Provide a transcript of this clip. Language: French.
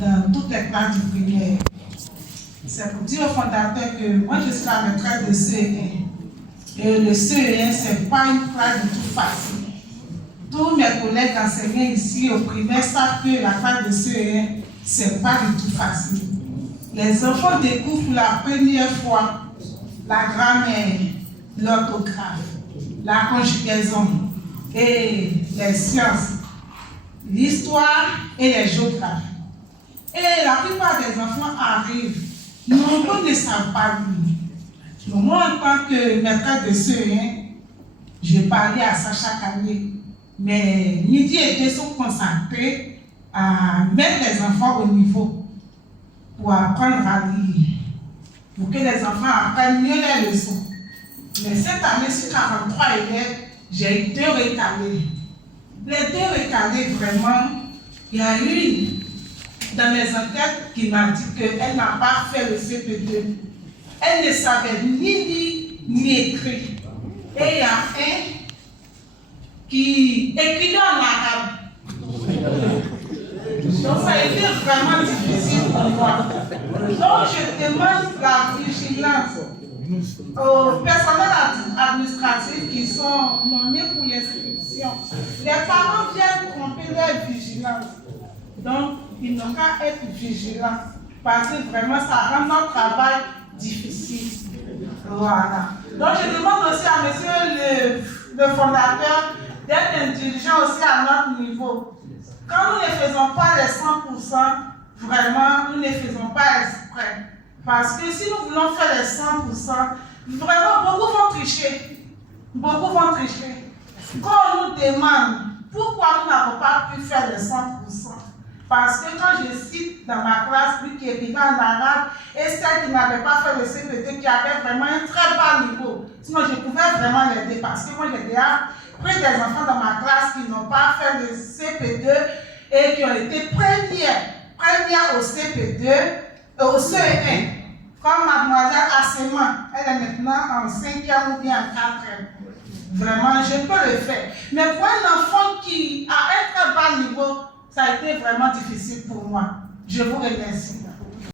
dans toutes les classes du primaire. C'est pour dire au fondateur que moi je suis la maîtresse de CE1. Et le CE1, ce n'est pas une classe du tout facile. Tous mes collègues enseignants ici au primaire savent que la classe de CE1, ce n'est pas du tout facile. Les enfants découvrent pour la première fois la grammaire, l'orthographe, la conjugaison et les sciences, l'histoire et les géographies. Et la plupart des enfants arrivent, nombreux ne savent pas lire. Donc moi, en tant que maîtresse de CE1, je parlais à ça chaque année. Mais midi et deux sont consacrés à mettre les enfants au niveau pour apprendre à lire, pour que les enfants apprennent mieux les leçons. Mais cette année, sur 43 élèves, j'ai eu 2 recalés. Les 2 recalés, vraiment, il y a une dans mes enquêtes qui m'a dit qu'elle n'a pas fait le CP2. Elle ne savait ni lire ni écrire. Et il y a un qui écrivait en arabe. Donc ça a été vraiment difficile pour moi. Donc je demande la vigilance aux personnels administratifs qui sont nommés pour l'inscription. Les parents viennent tromper leur vigilance. Donc ils n'ont qu'à être vigilants parce que vraiment ça rend notre travail difficile. Voilà. Donc je demande aussi à monsieur le fondateur d'être intelligent aussi à notre niveau. Quand nous ne faisons pas les 100%, vraiment, nous ne faisons pas exprès. Parce que si nous voulons faire les 100%, vraiment, beaucoup vont tricher. Beaucoup vont tricher. Quand on nous demande pourquoi nous n'avons pas pu faire les 100%, parce que quand je cite dans ma classe, lui qui écrivait en arabe, et celle qui n'avait pas fait le CPT, qui avait vraiment un très bas niveau, sinon je pouvais vraiment l'aider, parce que moi j'ai déjà pris des enfants dans ma classe qui n'ont pas fait le CP2 et qui ont été premières au CP2, au CE1, comme mademoiselle Assema, elle est maintenant en 5e ou bien en 4e. Vraiment, je peux le faire. Mais pour un enfant qui a un très bas niveau, ça a été vraiment difficile pour moi. Je vous remercie.